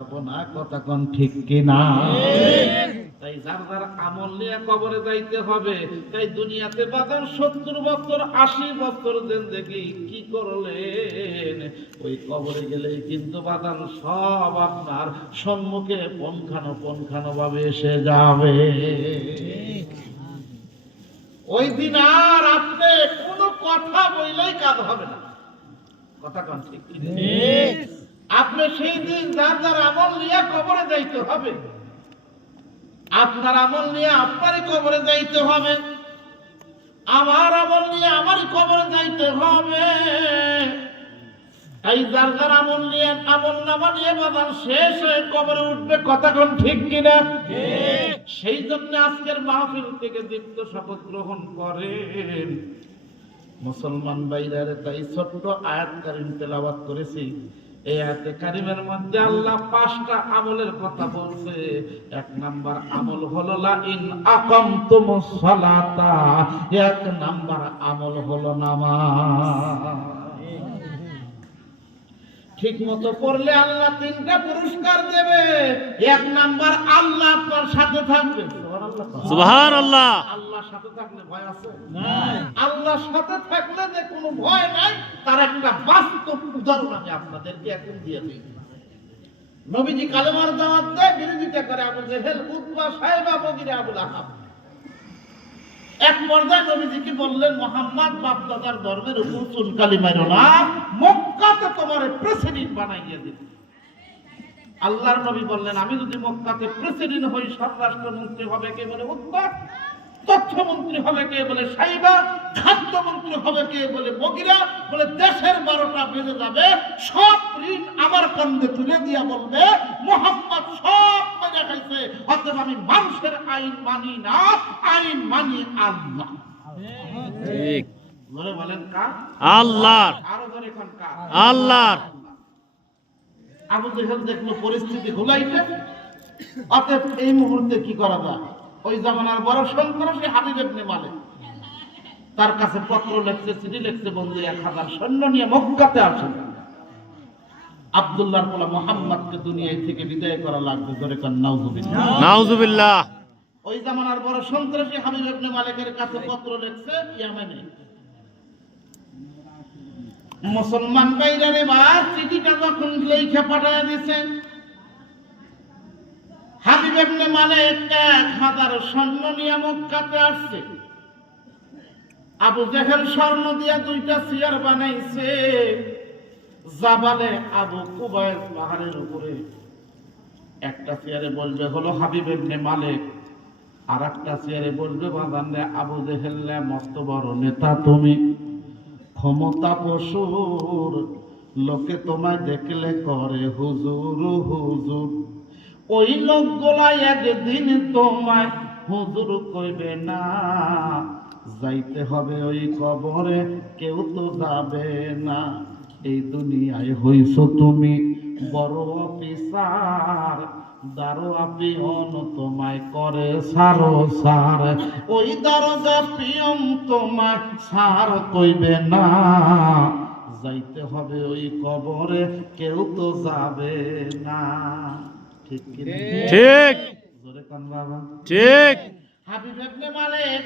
না কথা কোন ঠিক কিনা? তাই যার যার আমল নিয়ে কবরে যাইতে হবে। তাই দুনিয়াতে বাজার 70 বছর 80 বছর দেন দেখি কি করলেন, ওই কবরে গেলেই কিন্তু বাজার সব আপনার সম্মুখে পঙ্খানো ভাবে এসে যাবে। ওই দিন আর আপনি কোনো কথা বললেই কাজ হবে না। কথা কোন ঠিক কিনা? আপনি সেই দিন যার যার আমল নিয়ে কবরে যাইতে হবে। আপনার আমল নিয়ে আপনারই কবরে যাইতে হবে, আমার আমল নিয়ে আমারই কবরে যাইতে হবে। এই যার যার আমল নিয়ে আমল নামা নিয়ে বাজার শেষ হয়ে কবরে উঠবে। কথা কোন ঠিক কিনা? সেই জন্য আজকের মাহফিল থেকে দীপ্ত শপথ গ্রহণ করেন মুসলমান ভাইরা। তাই ছোট্ট আয়াত কারীম তেলাওয়াত করেছি। এই আয়াতে কারিমের মধ্যে আল্লাহ 5টা আমলের কথা বলছে। 1 নাম্বার আমল হলো লা ইন আকামতুমুস সালাতা, 1 নাম্বার আমল হলো নামাজ। ঠিক মতো পড়লে আল্লাহ 3টা পুরস্কার দেবে। 1 নাম্বার আল্লাহ আপনার সাথে থাকবে। সুবহানাল্লাহ। আল্লাহর সাথে থাকলে ভয় আছে? নাই। আল্লাহর সাথে থাকলে যে কোনো ভয় নাই, তার একটা বাস্তব উদাহরণ আমি আপনাদেরকে এখন দিয়ে দিই। নবীজি কালেমার দাওয়াত দেয়, বিরোধিতা করে আবু জেহেল, উতবা, সাইবা, মুগিরা, আবু লাহাব। এক পর্যায়ে নবীজি বললেন, মুহাম্মদ বাপ দাদার ধর্মের উপর চুনকালি মারো না, মক্কাতে তোমার প্রেসিডেন্ট বানাইয়া দিন। আল্লাহর নবী বললেন, আমি যদি মক্কাতে প্রেসিডেন্ট হই, স্বরাষ্ট্রমন্ত্রী হবে কে? বলে উতবা। তথ্যমন্ত্রী হবে কে? বলে সাইবা। খাদ্যমন্ত্রী হবে কে? বলে মুগিরা। বলে দেশের 12টা বেজে যাবে, সব ঋণ আমার কাঁধে তুলে দিয়া বলবে, মুহাম্মদ সব মেরে খাইছে, অতএব আমি মানুষের আইন মানি না, আইন মানি আল্লাহ। ঠিক বলে বলেন কার? আল্লাহর। আরো ধরে কোন কার? আল্লাহর। আবু জেহেল দেখলো পরিস্থিতি ঘুলাইতে, অতএব এই মুহূর্তে কি করা যায়? ওই জামানার বড় সন্ত্রাসী হাবিব ইবনে মালিক, তার কাছে পত্র লিখছে, চিঠি লিখছে, বন্ধু 1000 সৈন্য নিয়ে মক্কাতে আসেন, আব্দুল্লাহর পোলা মুহাম্মদকে দুনিয়া থেকে বিদায় করা লাগবে। ধরে কোন নাউজুবিল্লাহ। নাউজুবিল্লাহ। ওই জামানার বড় সন্ত্রাসী হাবিব ইবনে মালিকের কাছে পত্র লিখছে ইয়ামেনে। মুসলমান ভাইরা এবার চিঠিটা যখন লিখে পাঠিয়ে দিয়েছেন, হাবিব ইবনে মালিক 1000 সৈন্য নিয়ে মক্কাতে আসছে। আবু জেহেল স্বর্ণ দিয়া 2টা চেয়ার বানাইছে জাবালে আবু কুবাইস পাহাড়ের উপরে। একটা চেয়ারে বলবে হলো হাবিব ইবনে মালিক, আর একটা চেয়ারে বলবে বাজানে আবু জেহেল, মস্ত বড় নেতা তুমি, ক্ষমতা পশুর, লোকে তোমায় দেখলে করে হুজুর হুজুর। ওই লোকগুলা একদিন তোমায় হুজুর কইবে না, যাইতে হবে ওই কবরে, কেউ তো যাবে না। এই দুনিয়ায় হইছো তুমি বড় অফিসার, দারোগা পিয়ন তোমায় করে সারো সার, ওই দারোগা পিয়ন তোমায় সার কইবে না, যাইতে হবে ওই কবরে, কেউ তো যাবে না। ঠিক কি? ঠিক। জোরে কোন বাবা? ঠিক। হাবিব ইবনে মালিক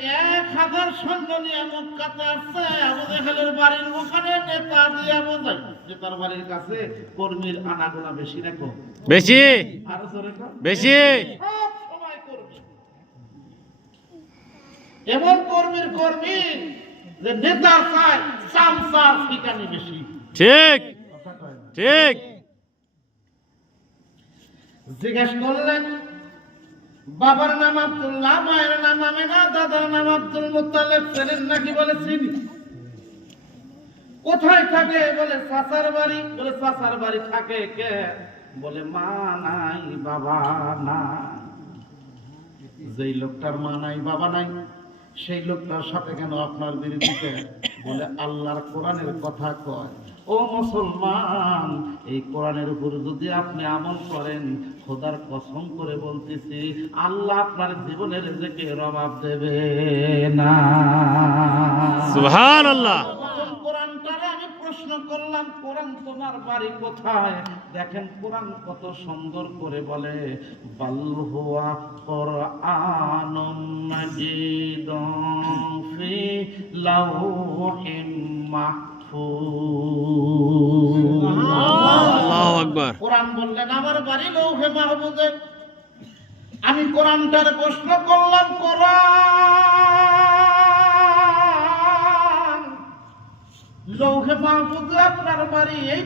1000 সৈন্য নিয়ে মক্কাতে আসছে। আবু জেহেলের বাড়ির ওখানে নেতা দিয়া বোঝাই যে তার বাড়ির কাছে কর্মীর আনাগোনা বেশি না কম? বেশি। আরো জোরে কোন? বেশি। সব সময় কর্মী, এমন কর্মীর কর্মী যে নেতা চায় চামচার ঠিকানি বেশি। ঠিক ঠিক। জিজ্ঞেস করলেন, বাবার নাম আব্দুল্লাহ, মায়ের নাম আমিনা, দাদার নাম আব্দুল মুত্তালিব, চেনেন নাকি? বলে চিনি। কোথায় থাকে? বলে চাচার বাড়ি। বলে চাচার বাড়ি থাকে কে? বলে মা নাই বাবা নাই। যেই লোকটার মা নাই বাবা নাই, সেই লোকটার সাথে কেন আপনার বিরোধিতা? বলে আল্লাহর কোরআনের কথা কয়। ও মুসলমান, এই কোরআনের উপর যদি আপনি আমল করেন, খোদার কসম করে বলতেছি, আল্লাহ আপনার জীবনের রিজিকের অভাব দেবে না। সুবহানাল্লাহ। কোরআনটারে আমি প্রশ্ন করলাম কোরআন তোমার বাড়ি কোথায়? দেখেন কোরআন কত সুন্দর করে বলে, বাল হুয়া কুরআনুন মাজিদুন ফি লাওহিম মাহফুজ। আল্লাহু আকবার। কোরআন বললেন আমার বাড়ি লৌহে মাহফুজে। আমি কোরআনটার প্রশ্ন করলাম, কোরআন লৌহে মাহফুজে আপনার বাড়ি, এই